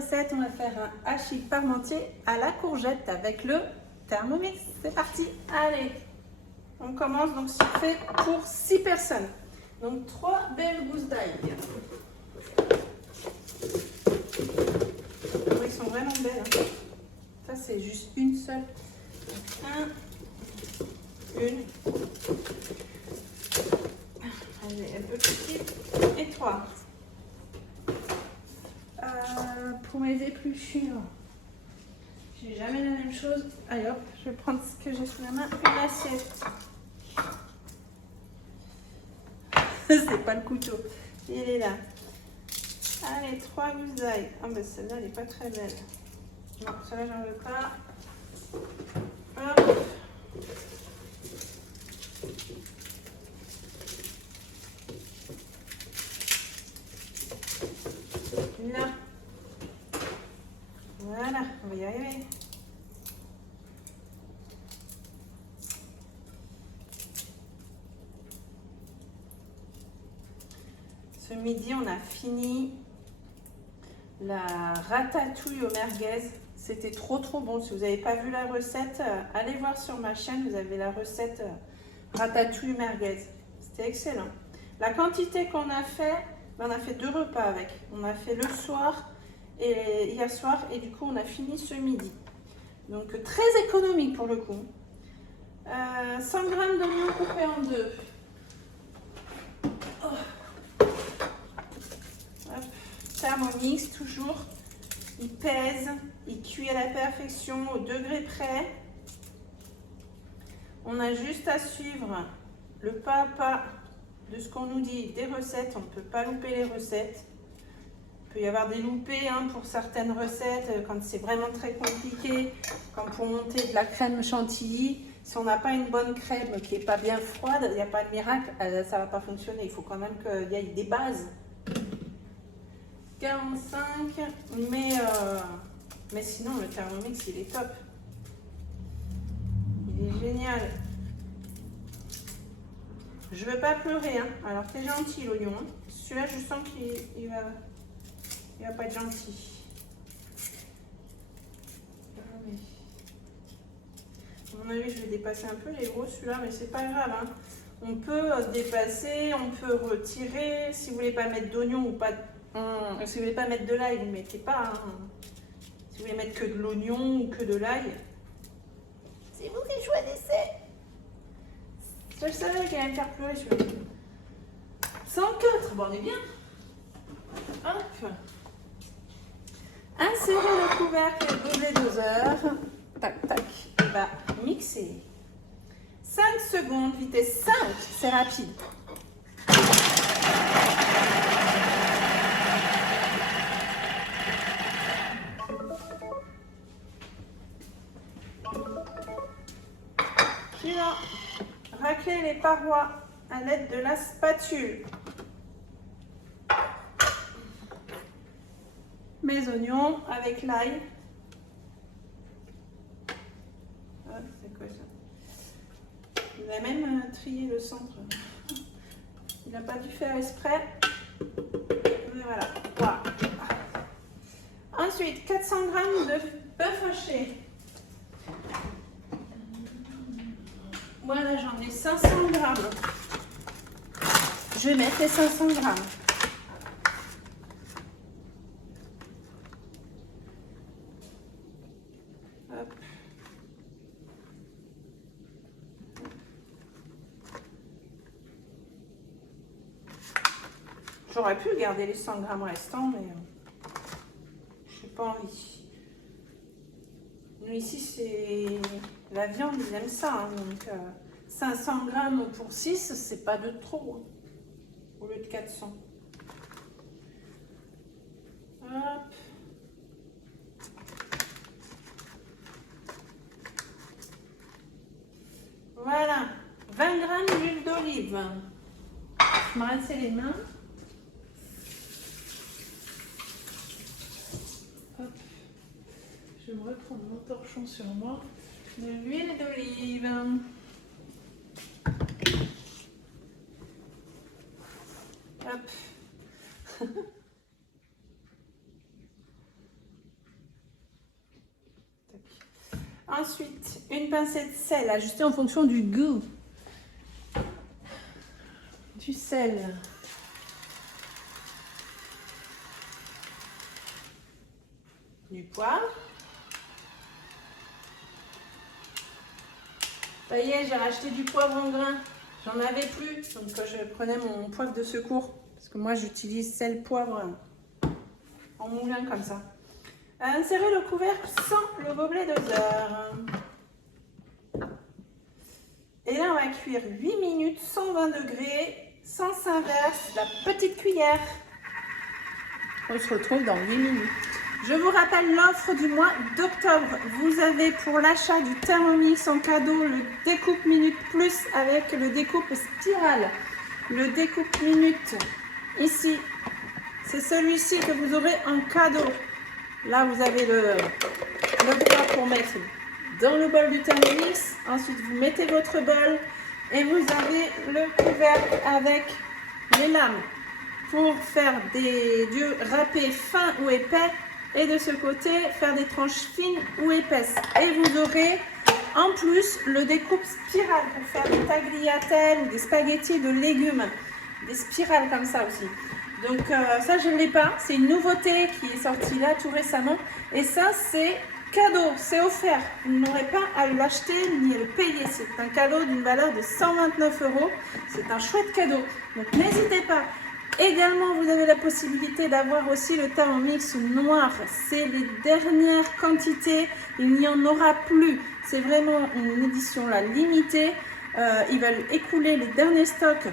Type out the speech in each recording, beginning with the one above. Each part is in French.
recette, on va faire un hachis parmentier à la courgette avec le Thermomix. C'est parti. Allez, on commence. Donc c'est fait pour 6 personnes. Donc 3 belles gousses d'ail. Ils sont vraiment belles. Hein. Ça c'est juste une seule. Une. Allez, un peu petite. Et 3. Pour mes épluchures, j'ai jamais la même chose. Allez hop, je vais prendre ce que j'ai sous la main, une assiette. C'est pas le couteau, il est là. Allez, 3 gousses d'ail. Ah ben celle-là elle est pas très belle. Non, celle-là j'en veux pas. Hop. Là. Voilà, on va y arriver. Ce midi, on a fini la ratatouille au merguez. C'était trop bon. Si vous n'avez pas vu la recette, allez voir sur ma chaîne. Vous avez la recette ratatouille merguez. C'était excellent. La quantité qu'on a fait, on a fait 2 repas avec. On a fait le soir et hier soir et du coup on a fini ce midi. Donc très économique pour le coup. 100 g d'oignons coupés en 2. Oh. Thermomix toujours. Il pèse, il cuit à la perfection au degré près. On a juste à suivre le pas à pas de ce qu'on nous dit des recettes. On ne peut pas louper les recettes. Il peut y avoir des loupés pour certaines recettes quand c'est vraiment très compliqué, comme pour monter de la crème chantilly. Si on n'a pas une bonne crème qui n'est pas bien froide, il n'y a pas de miracle, ça ne va pas fonctionner. Il faut quand même qu'il y ait des bases. 45, mais sinon le Thermomix il est top. Il est génial. Je veux pas pleurer, Alors c'est gentil l'oignon. Celui-là je sens qu'il va pas être gentil. À mon avis, je vais dépasser un peu les gros celui-là, mais c'est pas grave. On peut dépasser, on peut retirer. Si vous voulez pas mettre d'oignon ou pas, si vous voulez pas mettre de l'ail, vous ne mettez pas. Si vous voulez mettre que de l'oignon ou que de l'ail, c'est vous qui choisissez. Je savais qu'il allait me faire pleurer celui-là. 104, bon on est bien. Hop. Insérer le couvercle et le gobelet doseur. Tac, tac. Il va mixer. 5 secondes, vitesse 5, c'est rapide. Suivant. Racler les parois à l'aide de la spatule. Mes oignons avec l'ail. C'est quoi ça? Il a même trié le centre. Il n'a pas dû faire exprès. Mais voilà. Ensuite, 400 g de bœuf haché. Voilà, j'en ai 500 g. Je vais mettre les 500 g. Hop. J'aurais pu garder les 100 g restants, mais je n'ai pas envie. Nous ici, c'est la viande, ils aiment ça. Donc 500 g pour 6, c'est pas de trop. Au lieu de 400. Hop. Voilà. 20 g d'huile d'olive. Je me rince les mains. Hop. Je vais me reprendre mon torchon sur moi. De l'huile d'olive. Hop. pincée de sel, ajustée en fonction du goût. Du sel. Du poivre. Ça y est, j'ai racheté du poivre en grains. J'en avais plus, donc je prenais mon poivre de secours. Parce que moi, j'utilise sel, poivre en moulin comme ça. Insérez le couvercle sans le gobelet doseur. Et là, on va cuire 8 minutes, 120 degrés, sens inverse, la petite cuillère. On se retrouve dans 8 minutes. Je vous rappelle l'offre du mois d'octobre. Vous avez pour l'achat du Thermomix en cadeau le découpe minute plus avec le découpe spirale. Le découpe minute ici, c'est celui-ci que vous aurez en cadeau. Là, vous avez le plat pour mettre dans le bol du Thermomix. Ensuite, vous mettez votre bol et vous avez le couvercle avec les lames pour faire du râpé fin ou épais. Et de ce côté, faire des tranches fines ou épaisses. Et vous aurez en plus le découpe spirale pour faire des tagliatelles ou des spaghettis de légumes. Des spirales comme ça aussi. Donc ça, je ne l'ai pas. C'est une nouveauté qui est sortie là tout récemment. Et ça, c'est cadeau. C'est offert. Vous n'aurez pas à l'acheter ni à le payer. C'est un cadeau d'une valeur de 129 €. C'est un chouette cadeau. Donc n'hésitez pas. Également, vous avez la possibilité d'avoir aussi le Thermomix noir. C'est les dernières quantités. Il n'y en aura plus. C'est vraiment une édition là, limitée. Ils veulent écouler les derniers stocks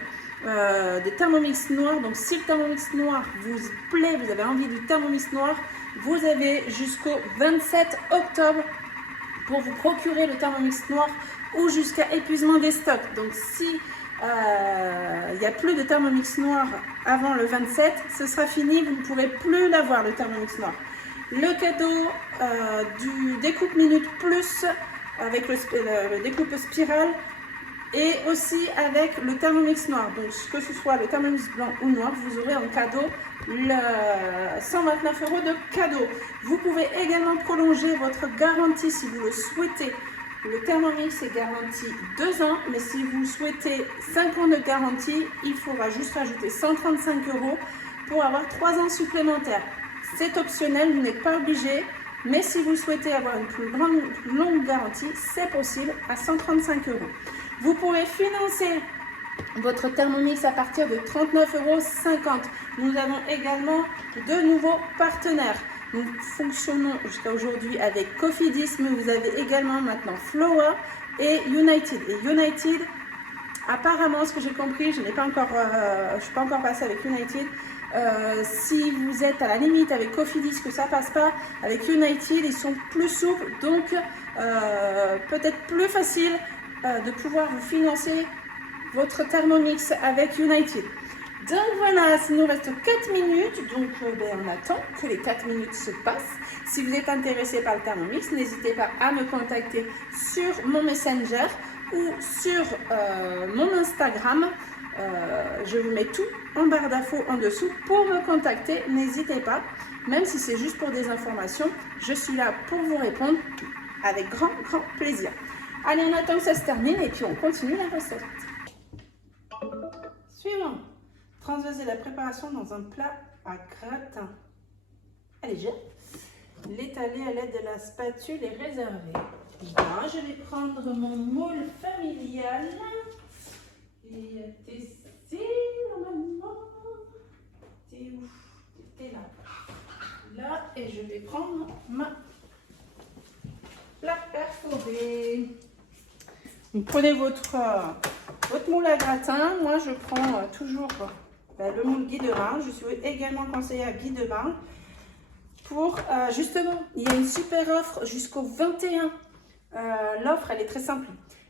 des Thermomix noirs. Donc, si le Thermomix noir vous plaît, vous avez envie du Thermomix noir, vous avez jusqu'au 27 octobre pour vous procurer le Thermomix noir ou jusqu'à épuisement des stocks. Donc, si il n'y a plus de Thermomix noir avant le 27, ce sera fini, vous ne pourrez plus l'avoir le Thermomix noir. Le cadeau du découpe minute plus avec le découpe spirale et aussi avec le Thermomix noir. Donc que ce soit le Thermomix blanc ou noir, vous aurez en cadeau le 129 € de cadeau. Vous pouvez également prolonger votre garantie si vous le souhaitez. Le Thermomix est garanti 2 ans, mais si vous souhaitez 5 ans de garantie, il faudra juste rajouter 135 € pour avoir 3 ans supplémentaires. C'est optionnel, vous n'êtes pas obligé, mais si vous souhaitez avoir une plus longue garantie, c'est possible à 135 €. Vous pouvez financer votre Thermomix à partir de 39,50 €. Nous avons également de nouveaux partenaires. Nous fonctionnons jusqu'à aujourd'hui avec Cofidis, mais vous avez également maintenant Floa et United. Et United, apparemment, ce que j'ai compris, je ne suis pas encore passée avec United. Si vous êtes à la limite avec Cofidis, que ça passe pas, avec United, ils sont plus souples, donc peut-être plus facile de pouvoir vous financer votre Thermomix avec United. Donc voilà, il nous reste 4 minutes, donc on attend que les 4 minutes se passent. Si vous êtes intéressé par le Thermomix, n'hésitez pas à me contacter sur mon Messenger ou sur mon Instagram. Je vous mets tout en barre d'infos en dessous pour me contacter. N'hésitez pas, même si c'est juste pour des informations, je suis là pour vous répondre avec grand plaisir. Allez, on attend que ça se termine et puis on continue la recette. Suivant. Transvaser la préparation dans un plat à gratin. Allez, l'étaler à l'aide de la spatule est réservé. Moi, je vais prendre mon moule familial. Et t'es normalement. T'es où? T'es là. Là, et je vais prendre ma plaque perforée. Vous prenez votre moule à gratin. Moi, je prends toujours le moule Guy de Marne. Je suis également conseillère Guy de Marne. Pour justement, il y a une super offre jusqu'au 21. L'offre, elle est très simple.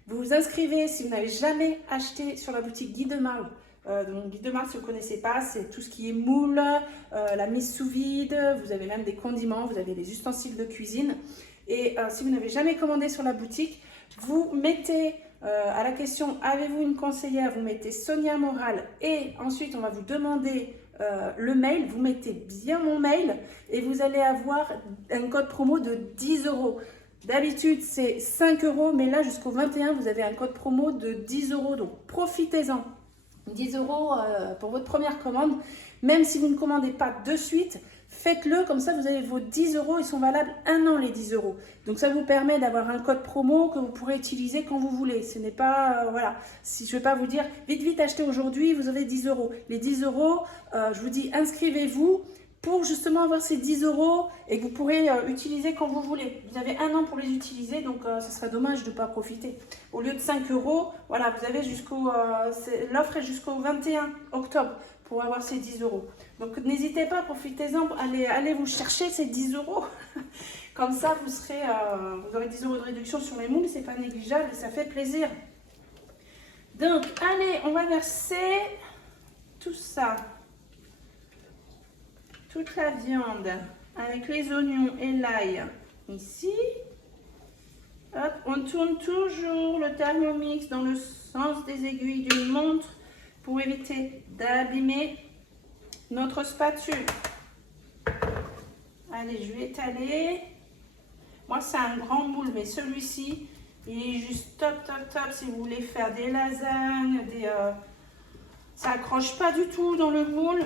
Vous vous inscrivez si vous n'avez jamais acheté sur la boutique Guy de Marne. Donc Guy de Marne, si vous ne connaissez pas, c'est tout ce qui est moule, la mise sous vide. Vous avez même des condiments, vous avez des ustensiles de cuisine. Et si vous n'avez jamais commandé sur la boutique, vous mettez à la question « Avez-vous une conseillère ?» Vous mettez Sonia Moral et ensuite on va vous demander le mail. Vous mettez bien mon mail et vous allez avoir un code promo de 10 €. D'habitude, c'est 5 €, mais là, jusqu'au 21, vous avez un code promo de 10 €. Donc, profitez-en. 10 € pour votre première commande. Même si vous ne commandez pas de suite, faites-le. Comme ça, vous avez vos 10 €. Ils sont valables 1 an, les 10 €. Donc, ça vous permet d'avoir un code promo que vous pourrez utiliser quand vous voulez. Ce n'est pas, voilà, si je ne vais pas vous dire, vite, vite, achetez aujourd'hui, vous avez 10 €. Les 10 €, je vous dis, inscrivez-vous pour justement avoir ces 10 € et que vous pourrez utiliser quand vous voulez. Vous avez 1 an pour les utiliser, donc ce serait dommage de ne pas profiter. Au lieu de 5 €, voilà, vous avez l'offre est jusqu'au 21 octobre pour avoir ces 10 €. Donc n'hésitez pas, profitez-en, allez vous chercher ces 10 €. Comme ça, vous aurez 10 € de réduction sur les moules, c'est pas négligeable et ça fait plaisir. Donc, allez, on va verser tout ça. Toute la viande avec les oignons et l'ail ici. Hop, on tourne toujours le Thermomix dans le sens des aiguilles d'une montre pour éviter d'abîmer notre spatule. Allez, je vais étaler. Moi, c'est un grand moule, mais celui-ci, il est juste top, top, top si vous voulez faire des lasagnes, ça accroche pas du tout dans le moule.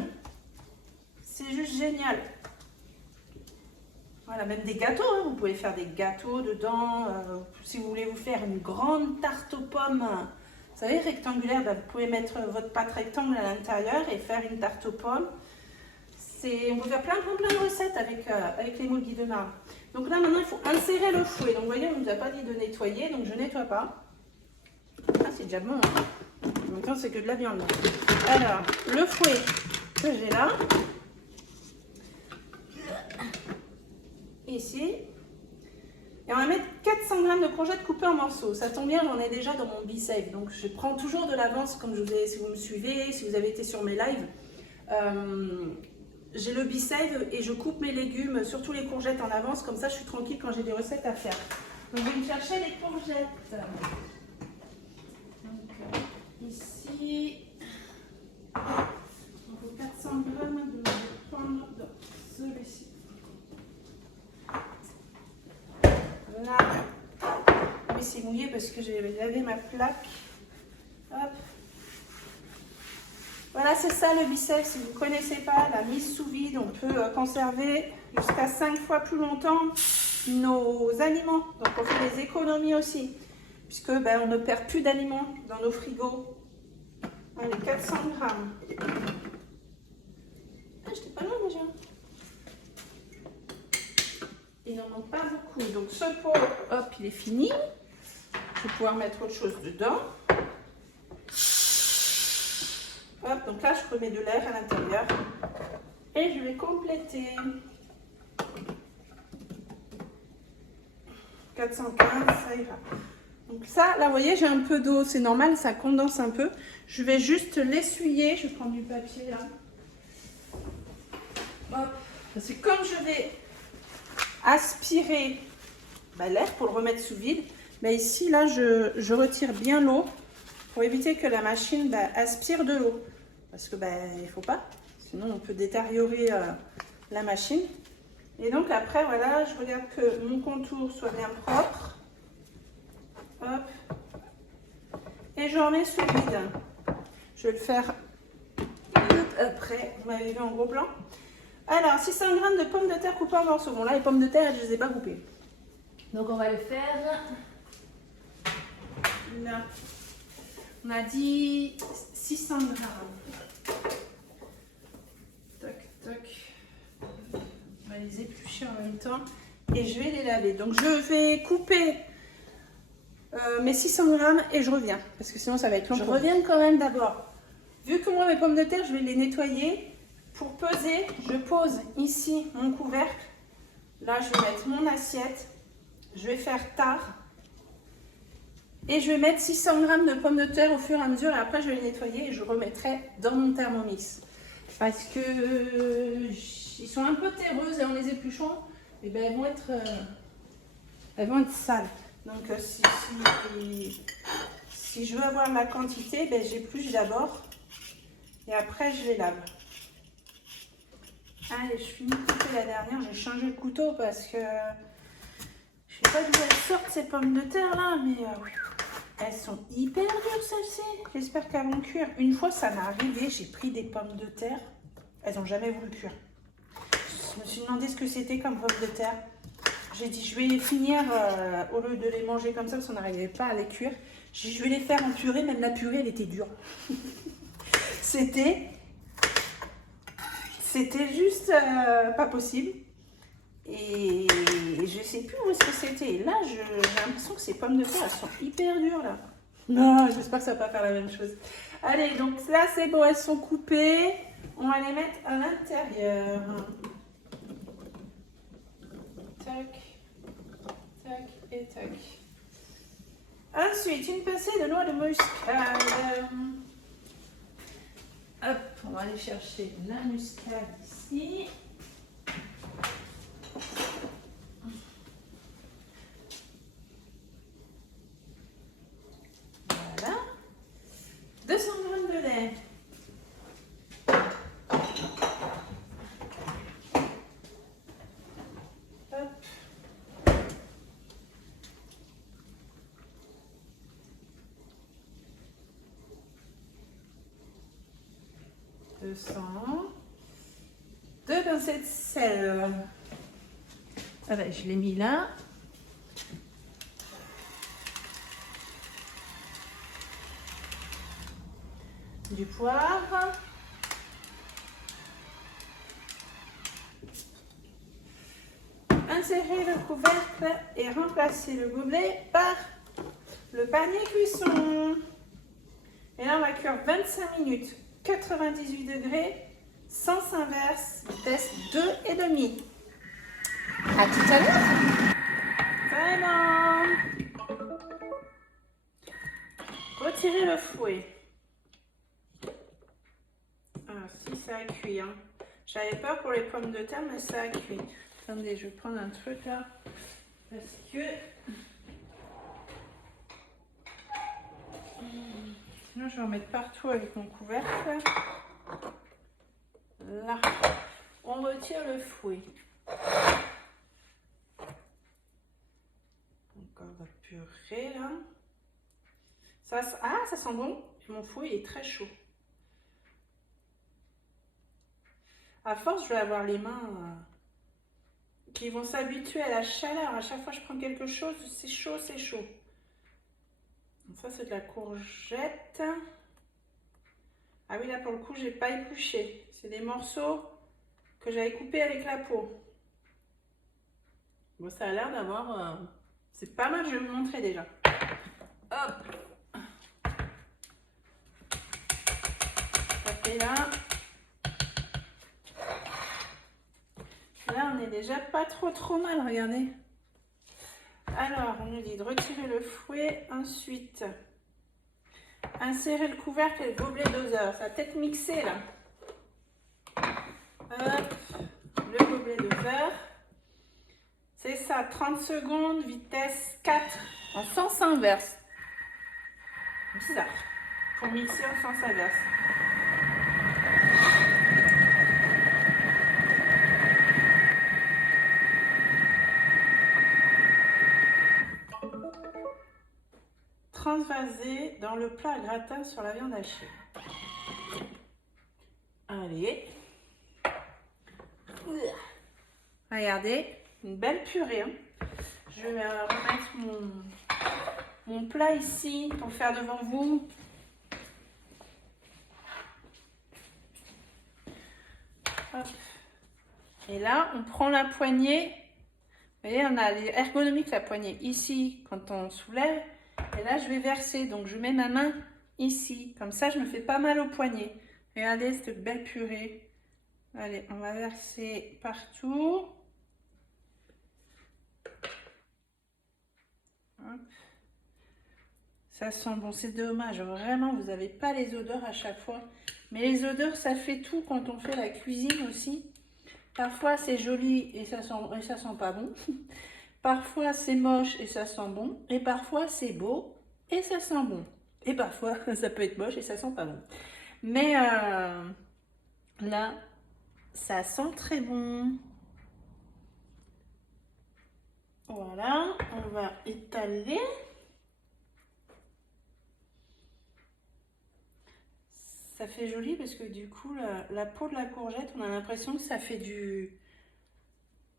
C'est juste génial. Voilà, même des gâteaux, hein. Vous pouvez faire des gâteaux dedans. Si vous voulez vous faire une grande tarte aux pommes, vous savez, rectangulaire, ben, vous pouvez mettre votre pâte rectangle à l'intérieur et faire une tarte aux pommes. On peut faire plein de recettes avec les moules Guy de Marle. Donc là, maintenant, il faut insérer le fouet. Donc, vous voyez, on ne nous a pas dit de nettoyer, donc je ne nettoie pas. Ah, c'est déjà bon, hein. Maintenant, c'est que de la viande. Alors, le fouet que j'ai là. Ici. Et on va mettre 400 g de courgettes coupées en morceaux. Ça tombe bien, j'en ai déjà dans mon Be-Save. Donc je prends toujours de l'avance, comme si vous me suivez, si vous avez été sur mes lives. J'ai le Be-Save et je coupe mes légumes, surtout les courgettes en avance. Comme ça, je suis tranquille quand j'ai des recettes à faire. Donc je vais me chercher les courgettes. Donc ici, il faut 400 g de prendre dans celui-ci. Là, oui, c'est mouillé parce que j'ai lavé ma plaque. Hop. Voilà, c'est ça le Be-Save. Si vous ne connaissez pas, la mise sous vide, on peut conserver jusqu'à 5 fois plus longtemps nos aliments. Donc on fait des économies aussi, puisque on ne perd plus d'aliments dans nos frigos. Allez, 400 g. Ah, j'étais pas loin déjà. Il n'en manque pas beaucoup. Donc ce pot, hop, il est fini. Je vais pouvoir mettre autre chose dedans. Hop, donc là, je remets de l'air à l'intérieur. Et je vais compléter. 415, ça ira. Donc ça, là, vous voyez, j'ai un peu d'eau. C'est normal, ça condense un peu. Je vais juste l'essuyer. Je vais prendre du papier, là. Hop. Parce que comme je vais aspirer l'air pour le remettre sous vide, ici là je retire bien l'eau pour éviter que la machine aspire de l'eau, parce que il faut pas, sinon on peut détériorer la machine. Et donc après voilà, je regarde que mon contour soit bien propre. Hop. Et je remets sous vide. Je vais le faire après. Vous m'avez vu en gros plan. Alors, 600 g de pommes de terre coupées en morceaux. Bon, là, les pommes de terre, je ne les ai pas coupées. Donc, on va le faire. Là, on a dit 600 g. Tac, tac. On va les éplucher en même temps. Et je vais les laver. Donc, je vais couper mes 600 g et je reviens. Parce que sinon, ça va être long. Je reviens quand même d'abord. Vu que moi, mes pommes de terre, je vais les nettoyer. Pour peser, je pose ici mon couvercle. Là, je vais mettre mon assiette. Je vais faire tare. Et je vais mettre 600 g de pommes de terre au fur et à mesure. Et après, je vais les nettoyer et je remettrai dans mon Thermomix. Parce que ils sont un peu terreuses et en les épluchant, elles vont être sales. Donc, si je veux avoir ma quantité, j'épluche d'abord. Et après, je les lave. Allez, je finis de couper la dernière. J'ai changé de couteau parce que je sais pas d'où elles sortent ces pommes de terre là, mais elles sont hyper dures celles-ci. J'espère qu'elles vont cuire. Une fois ça m'est arrivé, j'ai pris des pommes de terre. Elles n'ont jamais voulu cuire. Je me suis demandé ce que c'était comme pommes de terre. J'ai dit je vais les finir au lieu de les manger comme ça parce qu'on n'arrivait pas à les cuire. J'ai dit je vais les faire en purée, même la purée elle était dure. C'était juste pas possible. Et je sais plus où est-ce que c'était. Là, j'ai l'impression que ces pommes de terre, elles sont hyper dures là. Non, j'espère que ça va pas faire la même chose. Allez, donc là, c'est bon, elles sont coupées. On va les mettre à l'intérieur. Tac, tac et tac. Ensuite, une pincée de noix de muscade. Hop, on va aller chercher la muscade ici. Voilà. 200 g de lait. Hop. 200. 2 pincées de sel. Ah ben, je l'ai mis là. Du poivre. Insérer le couvercle et remplacer le gobelet par le panier cuisson. Et là, on va cuire 25 minutes, 98 degrés, sens inverse, vitesse 2,5. À tout à l'heure. Vraiment. Retirez le fouet. Ah, si ça a cuit. Hein. J'avais peur pour les pommes de terre, mais ça a cuit. Attendez, je vais prendre un truc là. Parce que... sinon, je vais en mettre partout avec mon couvercle. Là. On retire le fouet. Encore la purée là. Ça sent bon. Mon fouet est très chaud. À force, je vais avoir les mains qui vont s'habituer à la chaleur. À chaque fois que je prends quelque chose, c'est chaud, c'est chaud. Donc ça, c'est de la courgette. Ah oui, là, pour le coup, j'ai pas épluché. C'est des morceaux que j'avais coupés avec la peau. Bon, ça a l'air d'avoir... c'est pas mal, je vais vous montrer déjà. Hop. Ça fait là. Là, on est déjà pas trop mal, regardez. Alors, on nous dit de retirer le fouet. Ensuite, insérer le couvercle et le gobelet doseur. Ça va peut-être mixer là. Hop, le gobelet doseur. C'est ça, 30 secondes, vitesse 4, en sens inverse. Comme ça, pour mixer en sens inverse. Transvaser dans le plat à gratin sur la viande hachée. Allez. Regardez, une belle purée. Hein. Je vais remettre mon plat ici pour faire devant vous. Hop. Et là, on prend la poignée. Vous voyez, on a ergonomique la poignée ici quand on soulève. Et là, je vais verser. Donc, je mets ma main ici. Comme ça, je ne me fais pas mal au poignet. Regardez cette belle purée. Allez, on va verser partout. Hop. Ça sent bon. C'est dommage. Vraiment, vous n'avez pas les odeurs à chaque fois. Mais les odeurs, ça fait tout quand on fait la cuisine aussi. Parfois, c'est joli et ça sent pas bon. Parfois, c'est moche et ça sent bon. Et parfois, c'est beau et ça sent bon. Et parfois, ça peut être moche et ça sent pas bon. Mais là, ça sent très bon. Voilà, on va étaler. Ça fait joli parce que du coup, la peau de la courgette, on a l'impression que ça fait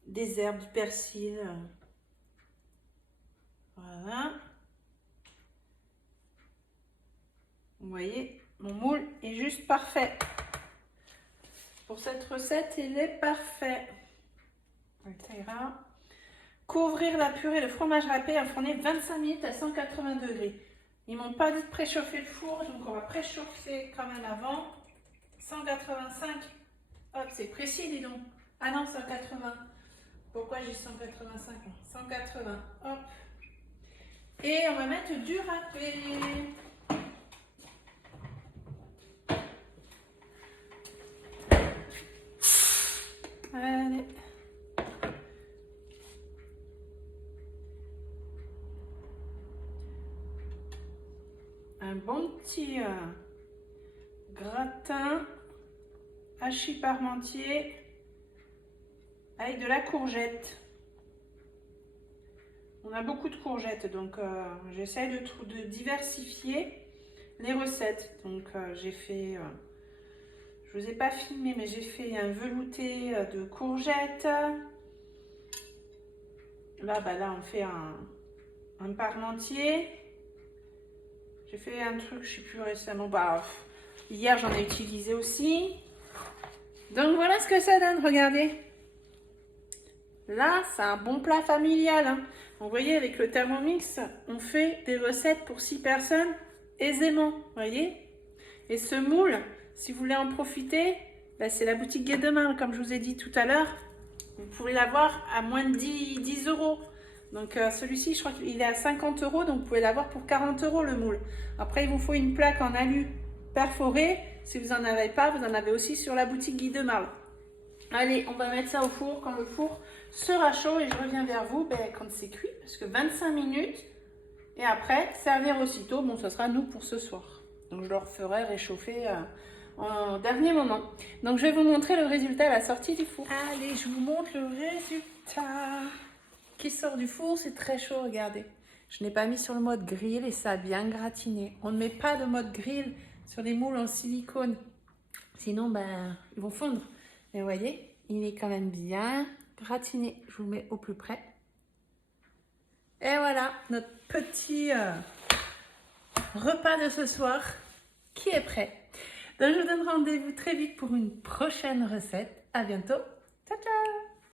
des herbes, du persil. Voilà. Vous voyez, mon moule est juste parfait. Pour cette recette, il est parfait. Ça ira. Couvrir la purée de fromage râpé à enfourner 25 minutes à 180 degrés. Ils m'ont pas dit de préchauffer le four, donc on va préchauffer quand même avant. 185. Hop, c'est précis, dis donc. Ah non, 180. Pourquoi j'ai 185? 180. Hop. Et on va mettre du râpé. Allez. Un bon petit gratin hachis parmentier avec de la courgette. On a beaucoup de courgettes, donc j'essaie de diversifier les recettes. Donc j'ai fait, je vous ai pas filmé, mais j'ai fait un velouté de courgettes. Là, là on fait un parmentier. J'ai fait un truc, je sais plus récemment. Hier, j'en ai utilisé aussi. Donc, voilà ce que ça donne. Regardez. Là, c'est un bon plat familial. Hein. Vous voyez, avec le Thermomix, on fait des recettes pour 6 personnes aisément. Vous voyez. Et ce moule, si vous voulez en profiter, c'est la boutique Guédemain, comme je vous ai dit tout à l'heure. Vous pouvez l'avoir à moins de 10 euros. Donc celui-ci, je crois qu'il est à 50 euros, donc vous pouvez l'avoir pour 40 euros le moule. Après, il vous faut une plaque en alu perforée. Si vous n'en avez pas, vous en avez aussi sur la boutique Guy de Marle. Allez, on va mettre ça au four quand le four sera chaud et je reviens vers vous quand c'est cuit, parce que 25 minutes. Et après, servir aussitôt. Bon, ce sera nous pour ce soir. Donc je leur ferai réchauffer en dernier moment. Donc je vais vous montrer le résultat à la sortie du four. Allez, je vous montre le résultat qui sort du four. C'est très chaud, regardez. Je n'ai pas mis sur le mode grill et ça a bien gratiné. On ne met pas de mode grill sur les moules en silicone. Sinon, ils vont fondre. Mais vous voyez, il est quand même bien gratiné. Je vous le mets au plus près. Et voilà, notre petit repas de ce soir qui est prêt. Donc, je vous donne rendez-vous très vite pour une prochaine recette. À bientôt.